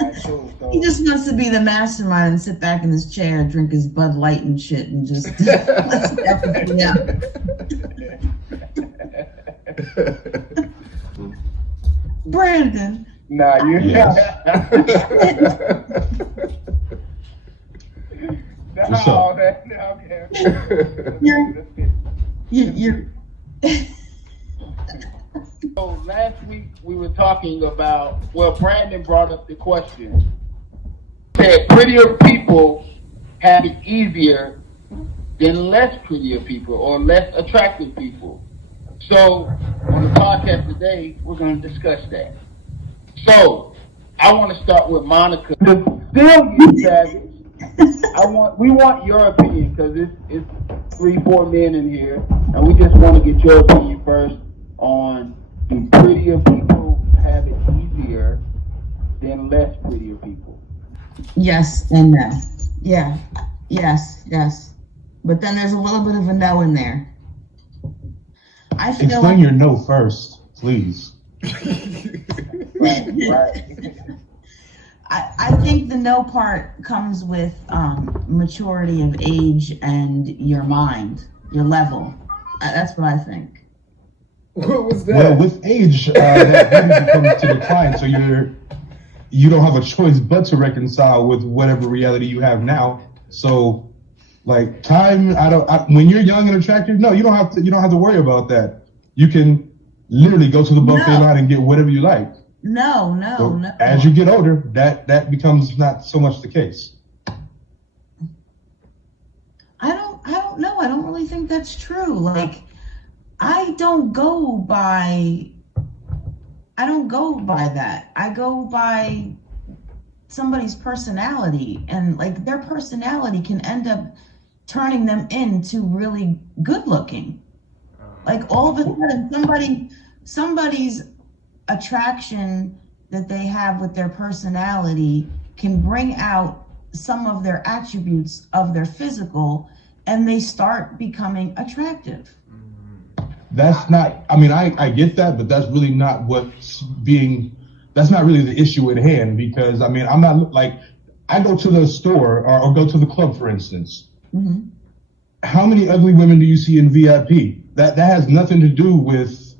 right, cool. He So, just wants to be the mastermind and sit back in his chair, drink his Bud Light and shit, and just listen to everything out. Brandon. nah, you. Yes. What's No, up? okay. You're So last week we were talking about, well, Brandon brought up the question. Said prettier people have it easier than less prettier people or less attractive people. So on the podcast today, we're going to discuss that. So I want to start with Monica. Still, you Savage. We want your opinion because it's 3-4 men in here, and we just want to get your opinion first on, do prettier people have it easier than less prettier people? yes and no. Yeah. Yes. But then there's a little bit of a no in there. I feel Explain your no first, please. Right. I think the no part comes with maturity of age and your mind, your level. That's what I think. What was that? Well, with age, that beauty becomes to decline, so you don't have a choice but to reconcile with whatever reality you have now. So, like time, when you're young and attractive, no, you don't have to worry about that. You can literally go to the buffet line and get whatever you like. No. As you get older, that becomes not so much the case. I don't know. I don't really think that's true. Like, I don't go by that. I go by somebody's personality, and like their personality can end up turning them into really good looking. Like all of a sudden somebody's attraction that they have with their personality can bring out some of their attributes of their physical, and they start becoming attractive. That's not, I get that, but that's really not that's not really the issue at hand, because I'm not, like, I go to the store or go to the club, for instance. Mm-hmm. How many ugly women do you see in VIP? That has nothing to do with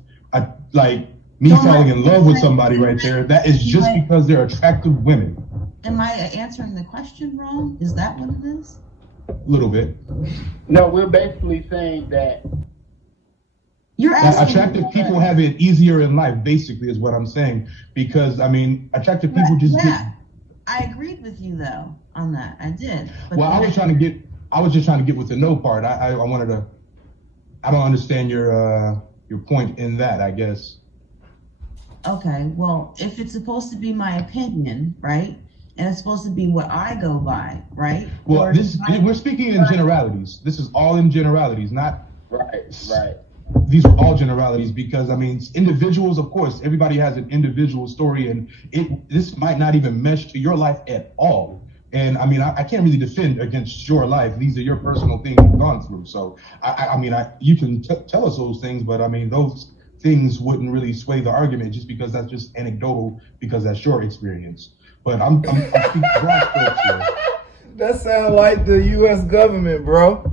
me falling in love with somebody right there. That is just because they're attractive women. Am I answering the question wrong? Is that what it is? A little bit. No, we're basically saying that You're asking attractive people have it easier in life, basically, is what I'm saying. Because attractive people just get. I agreed with you though on that. I did. But Well, I was just trying to get with the no part. I don't understand your point in that, I guess. Okay, well, if it's supposed to be my opinion, right, and it's supposed to be what I go by, right? Well, we're speaking in generalities. This is all in generalities, not right. These are all generalities, because individuals, of course, everybody has an individual story, and this might not even mesh to your life at all. And I can't really defend against your life. These are your personal things you've gone through. So you can tell us those things, but those things wouldn't really sway the argument, just because that's just anecdotal, because that's your experience. But I'm speaking broad strokes here. That sounds like the U.S. government, bro.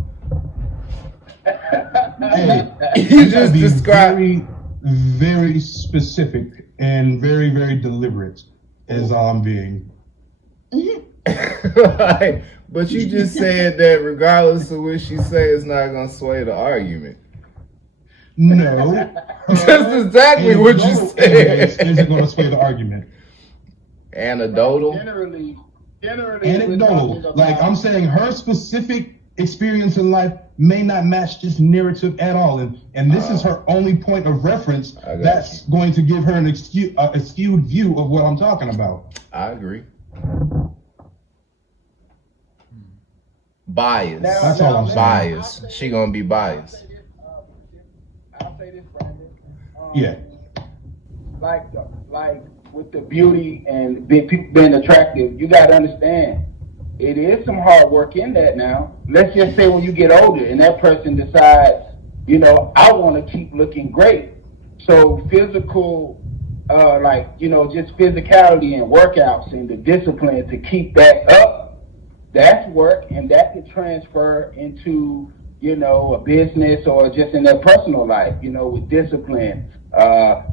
Hey, You just be described. very, very specific and very, very deliberate, as all I'm being. Right. But you just said that regardless of what she says, it's not gonna sway the argument. No. That's exactly what you said. Isn't going to sway the argument. Anecdotal. Generally, Anecdotal. Like, I'm saying, her specific experience in life may not match this narrative at all, and this is her only point of reference. That's going to give her a skewed view of what I'm talking about. I agree. Bias. That's all I'm saying. Bias. She gonna be biased. I'll say this, Brandon. Yeah. Like with the beauty and being attractive, you got to understand, it is some hard work in that now. Let's just say when you get older and that person decides, I want to keep looking great. So physical like, just physicality and workouts and the discipline to keep that up, that's work, and that could transfer into, a business or just in their personal life, with discipline,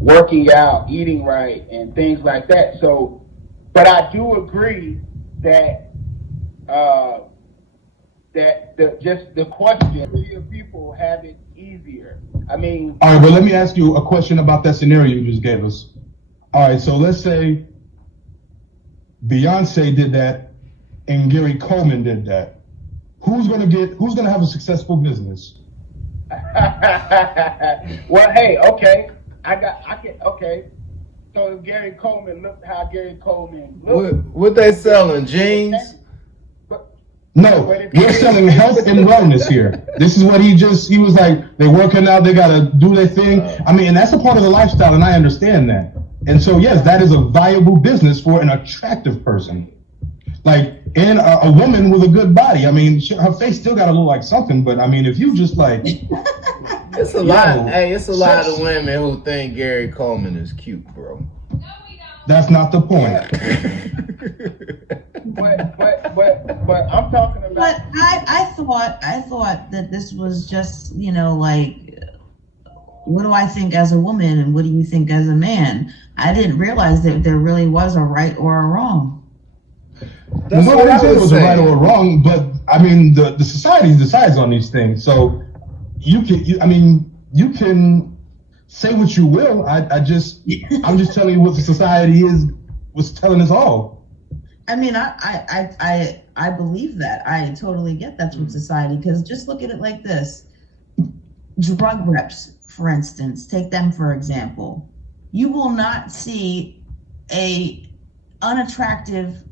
working out, eating right, and things like that. So, but I do agree that the question, people have it easier. I mean, all right, but let me ask you a question about that scenario you just gave us. All right, so let's say Beyonce did that and Gary Coleman did that. Who's gonna have a successful business? Well, hey, okay, okay. So if Gary Coleman looked how Gary Coleman looked, What they selling? Jeans? No, we're selling health and wellness here. This is what he was like, they working out, they gotta do their thing. I mean, and that's a part of the lifestyle, and I understand that. And so, yes, that is a viable business for an attractive person. Like, and a woman with a good body. I mean, her face still gotta look like something, but I mean, if you just like... It's a lot. Hey, it's a lot of women who think Gary Coleman is cute, bro. That's not the point. but I'm talking about. But I thought that this was just, like, what do I think as a woman and what do you think as a man? I didn't realize that there really was a right or a wrong. That's no, what I I didn't say it was was saying. right or wrong, but I mean, the society decides on these things. So you can say what you will. I'm just telling you what the society was telling us all. I mean, I believe that. I totally get that's what society, because just look at it like this. Drug reps, for instance, take them for example. You will not see a unattractive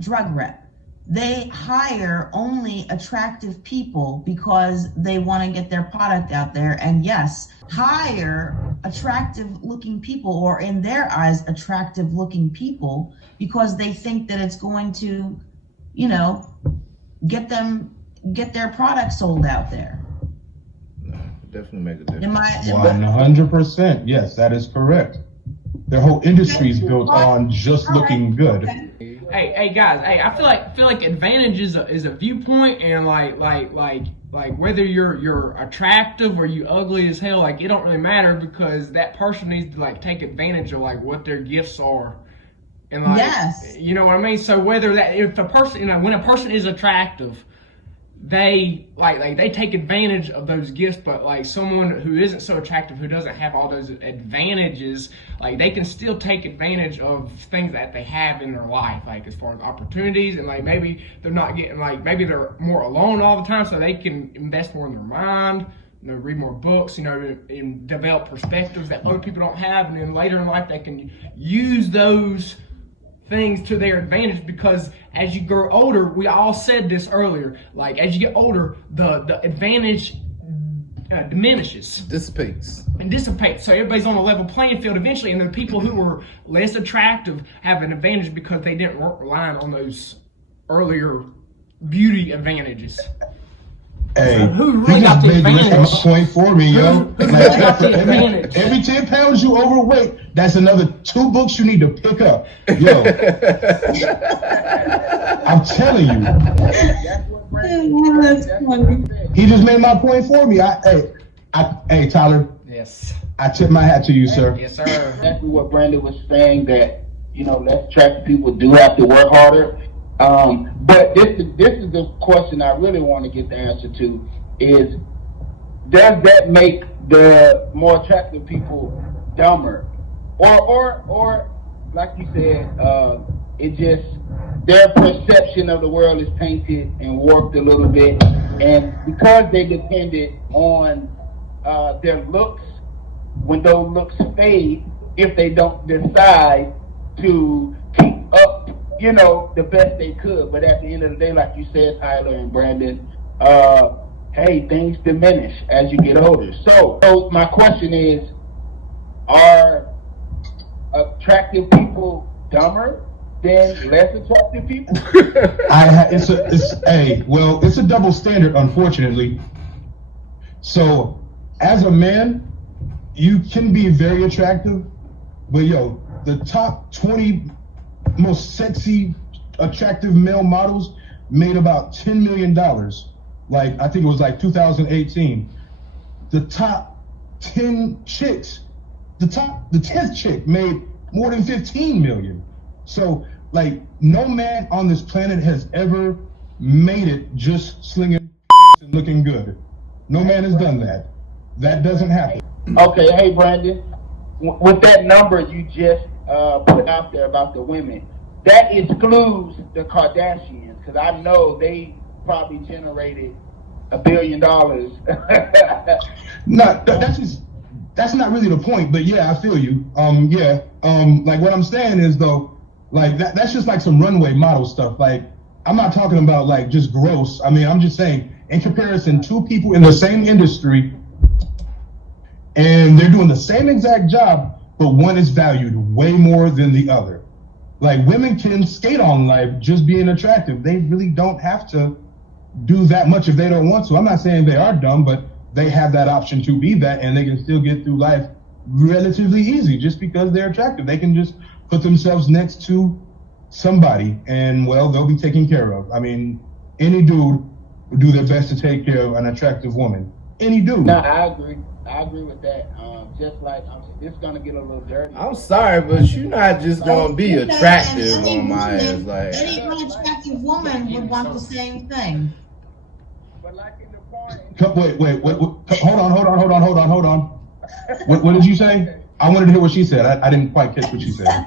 drug rep. They hire only attractive people because they want to get their product out there. And yes, hire attractive looking people, or in their eyes, attractive looking people, because they think that it's going to, get their product sold out there. No, definitely make a difference. 100%. Yes, that is correct. Their whole industry is built on just looking good. Okay. Hey guys, I feel like advantage is a viewpoint, and like whether you're attractive or you ugly as hell, like it don't really matter, because that person needs to like take advantage of like what their gifts are. And like, yes. You know what I mean? So whether that, if a person, when a person is attractive, they they take advantage of those gifts, but like someone who isn't so attractive, who doesn't have all those advantages, like they can still take advantage of things that they have in their life, like as far as opportunities, and like maybe they're not getting, like maybe they're more alone all the time, so they can invest more in their mind, read more books, and develop perspectives that other people don't have, and then later in life they can use those things to their advantage, because as you grow older, we all said this earlier, like as you get older, the advantage diminishes, Dissipates. so everybody's on a level playing field eventually, and the people who were less attractive have an advantage because they weren't relying on those earlier beauty advantages. Hey, Who really he got just the made the advantage? point for me, yo. Who really got the every, advantage? every 10 pounds you overweight, that's another 2 books you need to pick up. Yo, I'm telling you. That's what Brandon, That's funny. said. He just made my point for me. Hey, Tyler, Yes. I tip my hat to you, sir. Yes, sir. Exactly what Brandon was saying, that less attractive people do have to work harder. But this is the question I really want to get the answer to: is does that make the more attractive people dumber, or like you said, it just their perception of the world is tainted and warped a little bit, and because they depended on their looks, when those looks fade, if they don't decide to keep up, the best they could. But at the end of the day, like you said, Tyler and Brandon, hey, things diminish as you get older. So my question is, are attractive people dumber than less attractive people? It's a double standard, unfortunately. So, as a man, you can be very attractive, But yo, the top 20 most sexy, attractive male models made about $10 million. Like, I think it was like 2018. The top 10 chicks, the 10th chick made more than 15 million. So, like, no man on this planet has ever made it just slinging and looking good. No man has done that. That doesn't happen. Okay, hey Brandon, with that number you just put out there about the women, that excludes the Kardashians, because I know they probably generated $1 billion. No, that's not really the point. But yeah, I feel you. Like what I'm saying is though, like that's just like some runway model stuff. Like I'm not talking about like just gross. I mean, I'm just saying in comparison, two people in the same industry, and they're doing the same exact job, but one is valued way more than the other. Like women can skate on life just being attractive. They really don't have to do that much if they don't want to. I'm not saying they are dumb, but they have that option to be that, and they can still get through life relatively easy just because they're attractive. They can just put themselves next to somebody, and well, they'll be taken care of. I mean, any dude would do their best to take care of an attractive woman. Any dude. No, I agree. I agree with that. Just like it's gonna get a little dirty. I'm sorry, but you're not just gonna be attractive on my ass. Like, any unattractive woman would want the same thing. But like in the porn, Wait. Hold on. What did you say? I wanted to hear what she said. I didn't quite catch what she said.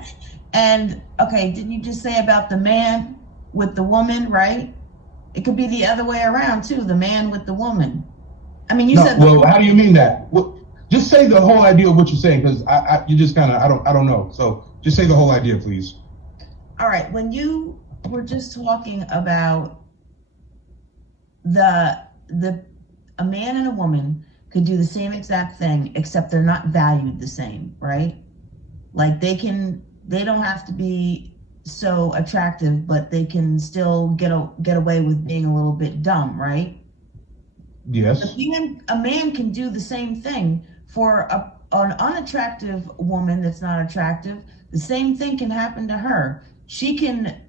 And okay, didn't you just say about the man with the woman, right? It could be the other way around too, the man with the woman. I mean, you said. Well, how do you mean that? Well, just say the whole idea of what you're saying, because you just kind of I don't know. So just say the whole idea, please. All right, when you were just talking about a man and a woman could do the same exact thing, except they're not valued the same, right? Like they don't have to be so attractive, but they can still get away with being a little bit dumb, right? Yes. A man can do the same thing for an unattractive woman that's not attractive. The same thing can happen to her. She can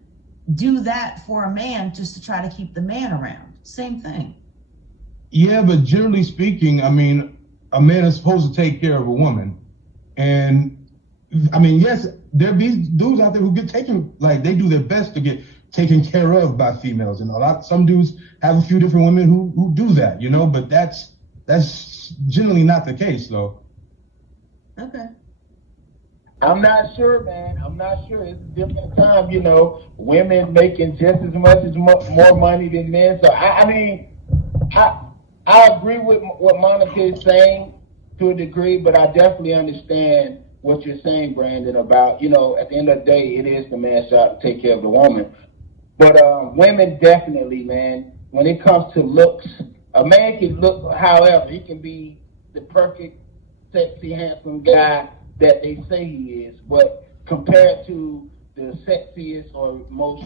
do that for a man just to try to keep the man around. Same thing. Yeah, but generally speaking, I mean, a man is supposed to take care of a woman. And I mean, yes, there be dudes out there who get taken, like they do their best to get taken care of by females. And some dudes have a few different women who do that, you know, but that's generally not the case though. Okay. I'm not sure, man. I'm not sure. It's a different time, you know. Women making just as much as more money than men. So I mean, I agree with what Monica is saying to a degree, but I definitely understand what you're saying, Brandon, about, you know, at the end of the day, it is the man's job to take care of the woman. But women definitely, man, when it comes to looks, a man can look however. He can be the perfect, sexy, handsome guy that they say he is. But compared to the sexiest or most,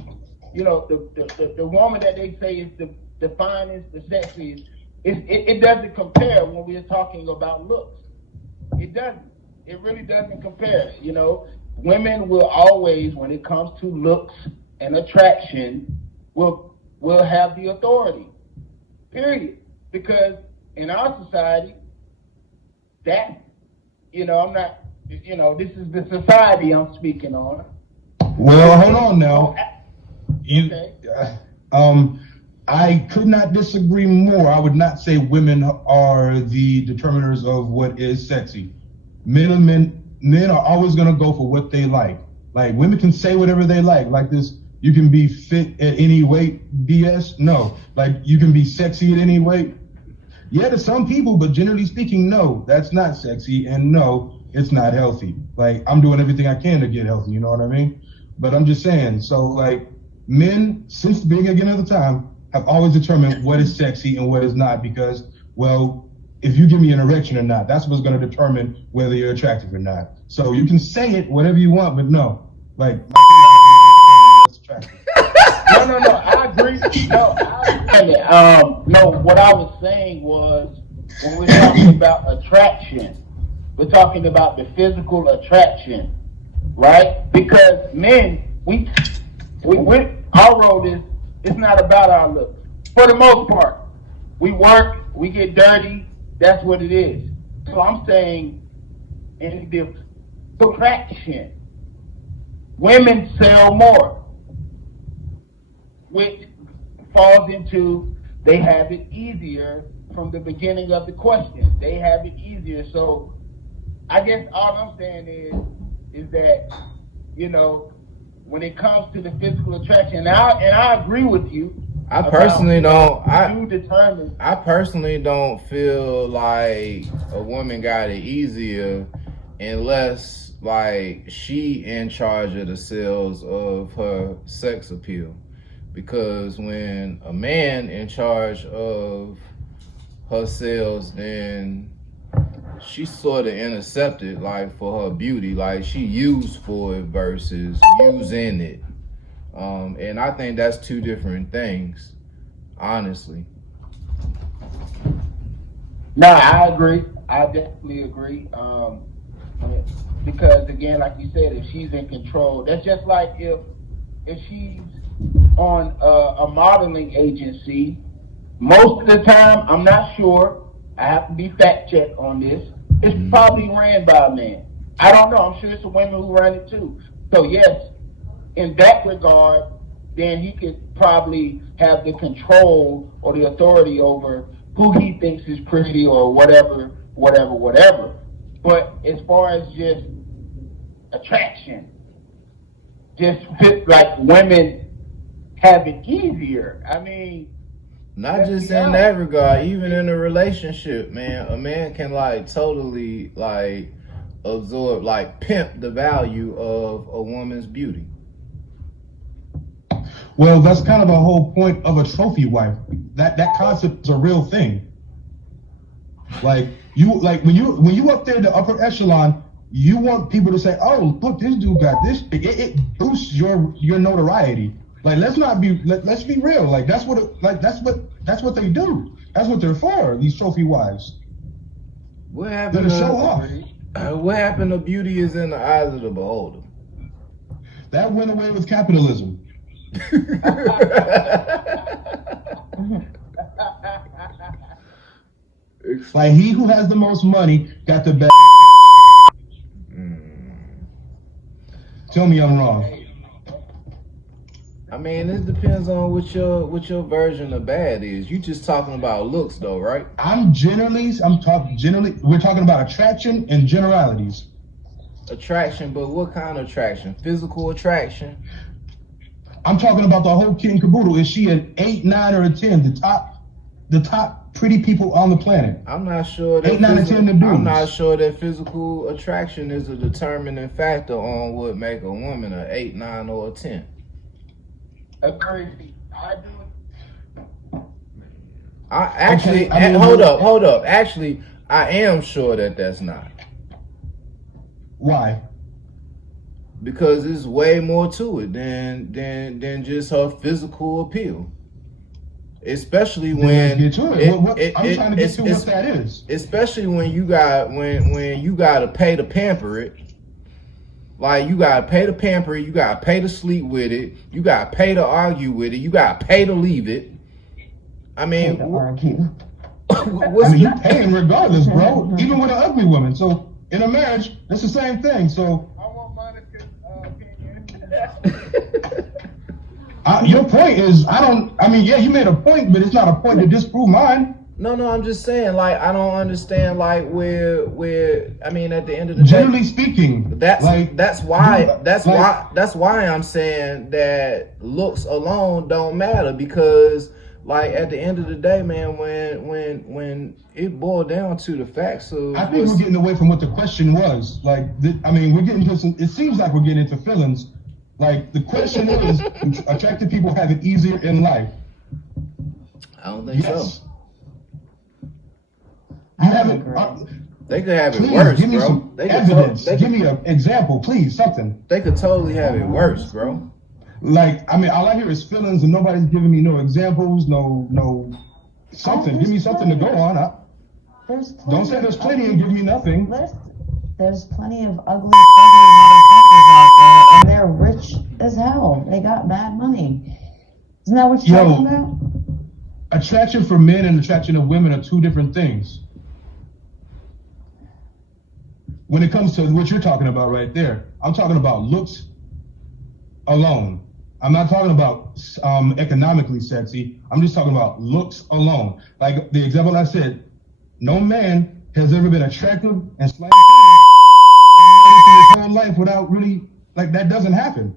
you know, the woman that they say is the finest, the sexiest, it doesn't compare when we're talking about looks. It doesn't. It really doesn't compare. You know, women will always, when it comes to looks and attraction, will have the authority. Period. Because in our society, that, you know, I'm not, you know, this is the society I'm speaking on. Well, hold on now. Okay. I could not disagree more. I would not say women are the determiners of what is sexy. Men are always going to go for what they like. Like women can say whatever they like this, you can be fit at any weight BS. No. Like you can be sexy at any weight. Yeah, to some people, but generally speaking, no, that's not sexy, and no, it's not healthy. Like I'm doing everything I can to get healthy, you know what I mean? But I'm just saying, so like men, since the beginning of the time, have always determined what is sexy and what is not, because, well, if you give me an erection or not, that's what's going to determine whether you're attractive or not. So you can say it whatever you want, but no, like my what's attractive. No, I agree. No, what I was saying was when we're talking about attraction, We're talking about the physical attraction, right? Because men, we our role is, it's not about our looks. For the most part, we work, we get dirty, that's what it is. So I'm saying, in the attraction, women sell more, which falls into they have it easier from the beginning of the question. They have it easier. So I guess all I'm saying is that, you know, when it comes to the physical attraction, and I agree with you. I personally don't. You determine. I personally don't feel like a woman got it easier unless like she in charge of the sales of her sex appeal. Because when a man in charge of her sales, then she's sort of intercepted, like for her beauty, like she used for it versus using it. And I think that's two different things, honestly. No, I agree. I definitely agree. Because again, like you said, if she's in control, that's just like if she's on a modeling agency. Most of the time, I'm not sure. I have to be fact checked on this. It's probably ran by a man. I don't know. I'm sure it's a women who run it too. So yes, in that regard, then he could probably have the control or the authority over who he thinks is pretty or whatever. But as far as just attraction, just like women have it easier. I mean, not just in that regard, even in a relationship, man, a man can like totally like absorb, like pimp the value of a woman's beauty. Well, that's kind of the whole point of a trophy wife. That concept is a real thing. Like when you up there in the upper echelon, you want people to say, "Oh, look, this dude got this." It boosts your notoriety. Like let's be real. Like that's what they do. That's what they're for. These trophy wives. What happened to show off? What happened to beauty is in the eyes of the beholder? That went away with capitalism. Like he who has the most money got the best. Tell me I'm wrong. I mean, it depends on what your version of bad is. You just talking about looks though, right? We're talking about attraction and generalities. Attraction, but what kind of attraction? Physical attraction? I'm talking about the whole kit and caboodle. Is she an 8, 9, or a 10? The top pretty people on the planet. I'm not sure that 8, 9, and 10 the dudes. I'm not sure that physical attraction is a determining factor on what make a woman an 8, 9, or a 10. Agreed. I do. I actually hold up. Actually, I am sure that that's not. Why? Because there's way more to it than just her physical appeal. Especially when I'm trying to get to what that is. Especially when you got when you gotta pay to pamper it. Like you gotta pay to pamper it, you gotta pay to sleep with it, you gotta pay to argue with it, you gotta pay to leave it. I mean, you're paying regardless, bro. Even with an ugly woman. So in a marriage, it's the same thing. So I want Monica's opinion. Your point is, you made a point, but it's not a point to disprove mine. No, I'm just saying, like, I don't understand, like, where, I mean, at the end of the generally day, speaking, that's why I'm saying that looks alone don't matter, because, like, at the end of the day, man, when it boiled down to the facts of, I think we're getting away from what the question was. Like, we're getting to it seems like we're getting into feelings. Like, the question is, attractive people have it easier in life. I don't think so. You haven't. They could have it worse, give me bro. some evidence. Give me an example, please, something. They could totally have it worse, bro. Like, all I hear is feelings, and nobody's giving me no examples, no something. Give me something to go on. Don't say there's plenty and give me nothing. there's plenty of ugly motherfuckers out there, and they're rich as hell. They got mad money. Isn't that what you're Yo. talking about? Attraction for men and attraction of women are two different things. When it comes to what you're talking about right there, I'm talking about looks alone. I'm not talking about economically sexy. I'm just talking about looks alone. Like the example I said, no man has ever been attractive and slightly his whole life without really, like, that doesn't happen.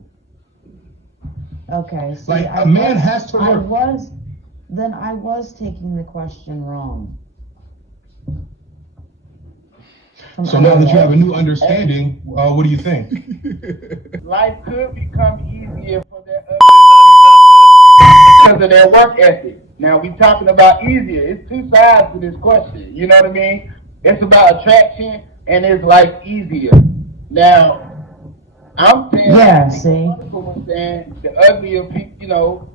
Okay. See, Like, a man has to work. I was taking the question wrong. So now that you have a new understanding, what do you think? Life could become easier for that ugly motherfucker because of their work ethic. Now we talking about easier. It's two sides to this question. You know what I mean? It's about attraction and it's like easier. Now I'm saying, people were saying the uglier people,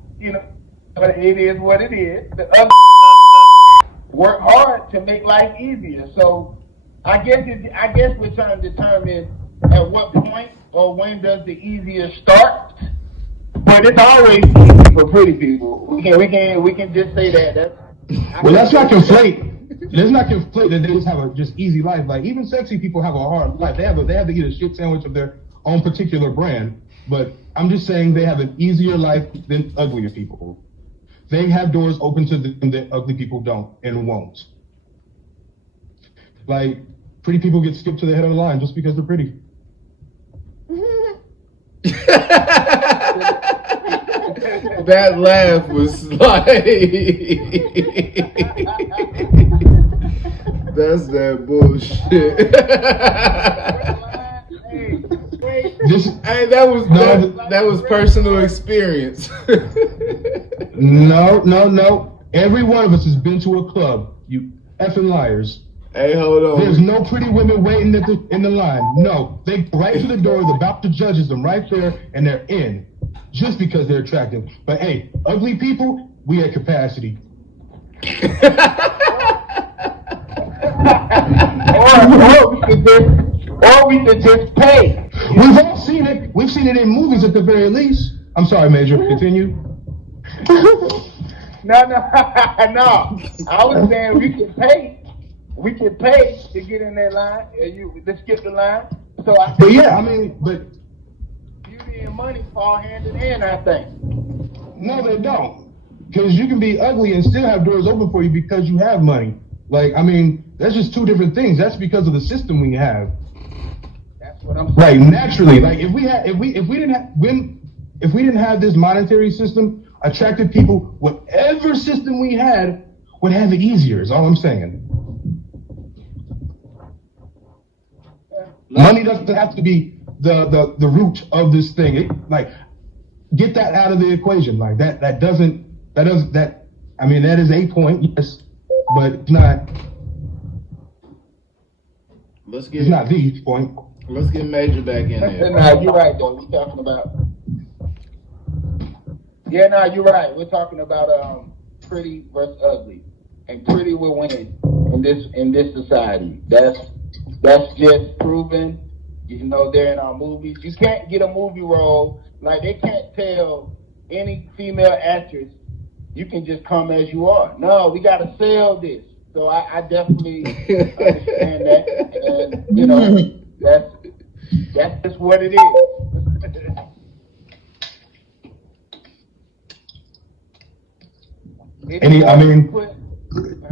but it is what it is. The ugly motherfuckers work hard to make life easier. So I guess we're trying to determine at what point or when does the easier start. But it's always easy for pretty people. We can just say that. Let's not conflate. Let's not conflate that they just have a just easy life. Like, even sexy people have a hard life. They have to eat a shit sandwich of their own particular brand. But I'm just saying they have an easier life than uglier people. They have doors open to them that ugly people don't and won't. Like, pretty people get skipped to the head of the line just because they're pretty. That laugh was like that's that bullshit. Hey, that was personal experience. No. Every one of us has been to a club. You effing liars. Hey, hold on. There's no pretty women waiting in the line. No, they go right to the door. The doctor judges them right there, and they're in, just because they're attractive. But hey, ugly people, we at capacity. or we could just pay. We've all seen it. We've seen it in movies at the very least. I'm sorry, Major. Continue. No. I was saying we can pay. We can pay to get in that line. To skip the line. So Beauty and money fall hand in hand, I think. No, they don't. Because you can be ugly and still have doors open for you because you have money. Like, I mean, that's just two different things. That's because of the system we have. That's what I'm saying. Like, naturally, like if we didn't have this monetary system, attractive people, whatever system we had, would have it easier. Is all I'm saying. Money doesn't have to be the root of this thing. Get that out of the equation. Like that I mean, that is a point, yes, but it's not. It's not the point. Let's get Major back in there. No, you're right though. We're talking about. Yeah, no, you're right. We're talking about pretty versus ugly, and pretty will win in this society. That's just proven. They're in our movies. You can't get a movie role. Like, they can't tell any female actress, you can just come as you are. No, we got to sell this. So I definitely understand that. And, that's just what it is.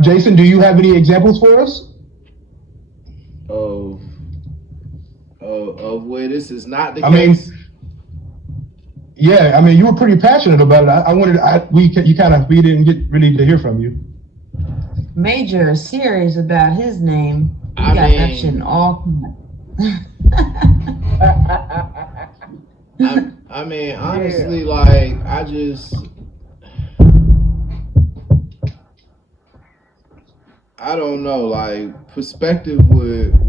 Jason, do you have any examples for us? Of where this is not the case. Yeah, I mean, you were pretty passionate about it. We didn't get really to hear from you. Major is serious about his name. He got that shit in all. I mean, honestly, like, I don't know. Like, perspective would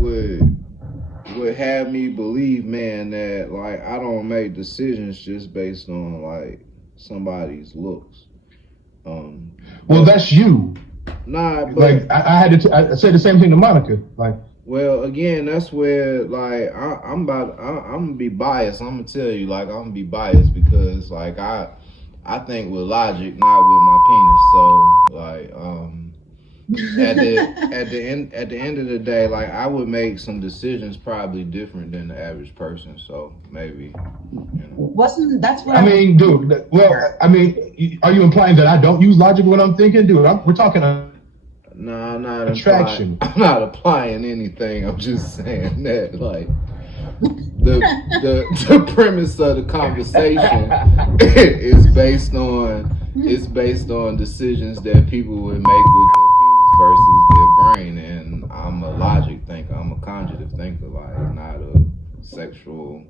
have me believe, man, that like I don't make decisions just based on like somebody's looks. Well, that's you. Nah, but like I said the same thing to Monica. Like, Well, again, that's where like I'm gonna be biased. I'm gonna tell you, like I'm gonna be biased because like I think with logic, not with my penis. So like at the end of the day, like I would make some decisions probably different than the average person. So maybe Wasn't that's what I mean, dude. Well, I mean, are you implying that I don't use logic when I'm thinking, dude? We're talking. no, I'm not Attraction. I'm not applying anything. I'm just saying that like the premise of the conversation is based on decisions that people would make with their penis versus their brain. And I'm a logic thinker. I'm a conjugative thinker. Like not a sexual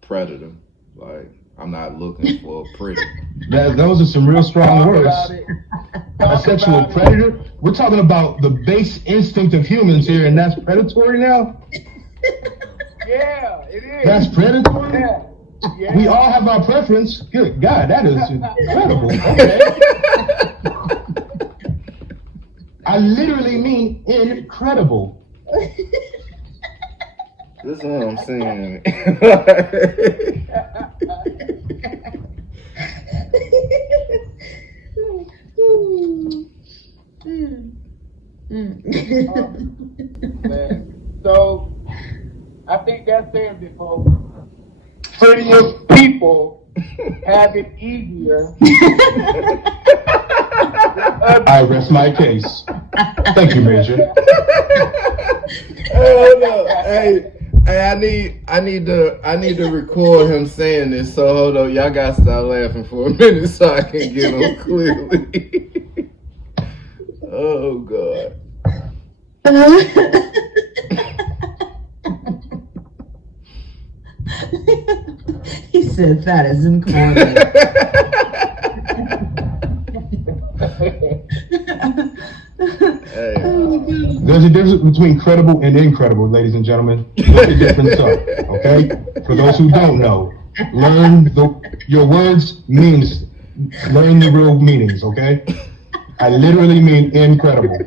predator. Like I'm not looking for a pretty. Those are some real strong Talk words. about it. A Talk sexual about it. predator. We're talking about the base instinct of humans here, and that's predatory now. Yeah, it is. That's predatory. Yeah. Yeah. We all have our preference. Good God, that is incredible. Okay. I literally mean incredible. This is what I'm saying. Man. So I think that says it, folks. Prettier people have it easier. I rest my case. Thank you, Major. Hold up. Hey, I need to record him saying this. So hold on, y'all gotta stop laughing for a minute so I can get him clearly. Oh God. he said that is incredible. Hey. There's a difference between credible and incredible, ladies and gentlemen. Look the difference up, okay? For those who don't know, your words means, learn the real meanings, okay? I literally mean incredible.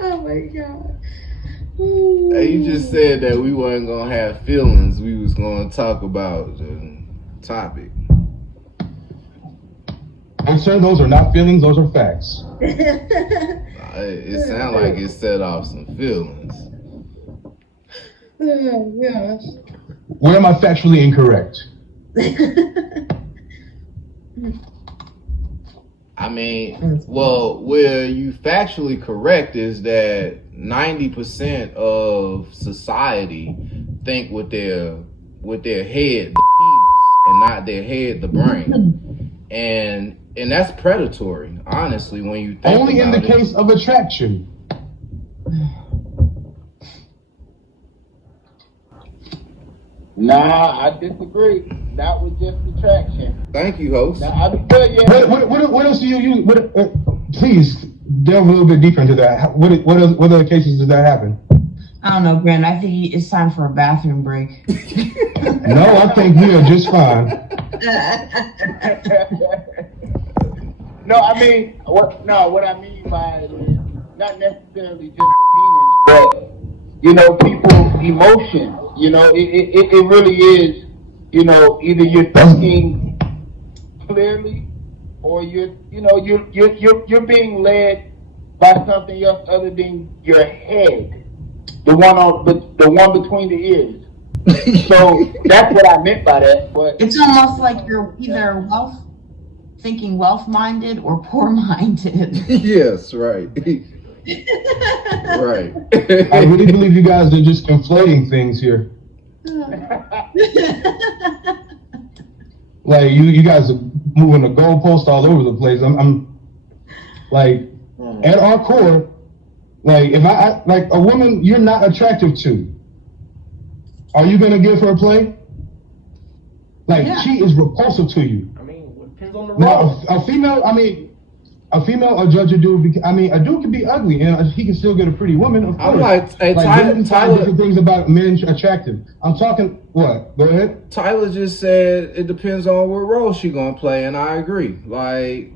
Oh my God. Hey, you just said that we weren't gonna have feelings. We was gonna talk about the topic. And sir, those are not feelings, those are facts. It sounds like it set off some feelings. Oh gosh. Where am I factually incorrect? I mean, well, where you factually correct is that 90% of society think with their head, the penis, and not their head, the brain. And that's predatory, honestly, when you think Only in about the it. case of attraction. Nah, I disagree. Not with just attraction. Thank you, host. Now, I can tell you. What else do you use? Please delve a little bit deeper into that. What other cases does that happen? I don't know, Brent. I think it's time for a bathroom break. No, I think we are just fine. No, I mean, what I mean by it is not necessarily just the penis, but, you know, people's emotions. You know, it really is, you know, either you're thinking clearly or you're being led by something else other than your head, the one between the ears. So that's what I meant by that. But It's almost like you're either thinking wealth-minded or poor-minded. Yes, right. Right. I really believe you guys are just conflating things here. Like you guys are moving the goalpost all over the place. I'm like, at our core, like if I like a woman you're not attractive to, are you gonna give her play? Like Yeah. she is repulsive to you. I mean, it depends on the role. Now a female, I mean, A female will judge a dude. I mean, a dude can be ugly and he can still get a pretty woman. Of course. I'm like, hey, women find Tyler, different things about men attractive. I'm talking what? Go ahead. Tyler just said it depends on what role she gonna play, and I agree. Like,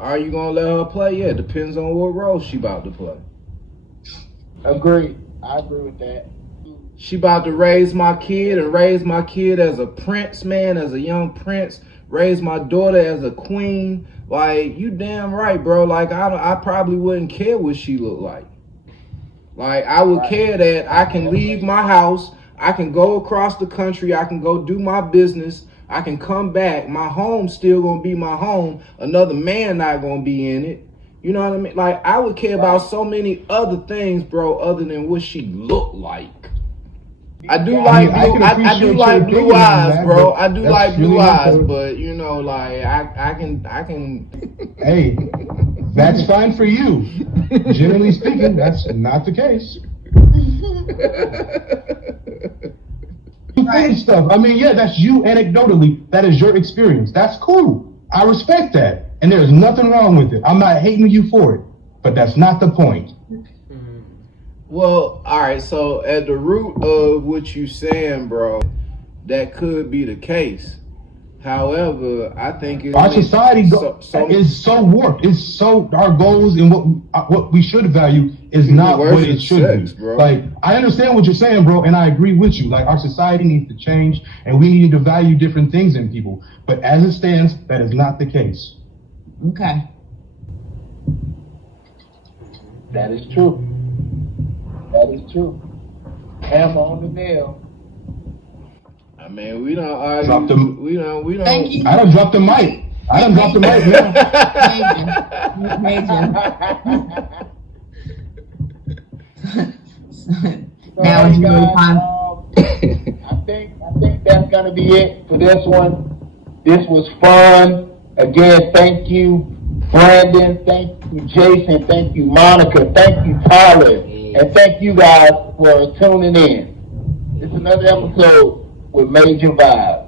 are you gonna let her play? Yeah, it depends on what role she about to play. Agree. I agree with that. She about to raise my kid and raise my kid as a prince, man, as a young prince. Raise my daughter as a queen. Like, you damn right, bro. Like, I probably wouldn't care what she looked like. Like, I would care that I can leave my house, I can go across the country, I can go do my business, I can come back. My home's still gonna be my home. Another man not gonna be in it. You know what I mean? Like, I would care about so many other things, bro, other than what she looked like. I do like I blue, I do appreciate like your blue opinion on eyes, that, bro. but I do that's like blue really eyes, important. but you know, like I can. Hey, that's fine for you. Generally speaking, that's not the case. Right. Stuff. I mean, yeah, that's you anecdotally. That is your experience. That's cool. I respect that, and there's nothing wrong with it. I'm not hating you for it, but that's not the point. Well, all right. So at the root of what you saying, bro, that could be the case. However, I think it's Our society is so warped. It's so our goals and what we should value is not what it should sex, be. bro. Like, I understand what you're saying, bro, and I agree with you. Like, our society needs to change, and we need to value different things in people. But as it stands, that is not the case. Okay. That is true. That is true. Hammer on the nail. I mean, we don't argue. Drop them. We don't. Thank you. I done dropped the mic. I done dropped the mic now. Major. So, Now hey, it's really guys, time. I think that's gonna be it for this one. This was fun. Again, thank you, Brandon. Thank you, Jason. Thank you, Monica. Thank you, Tyler. And thank you guys for tuning in. It's another episode with Major Vibes.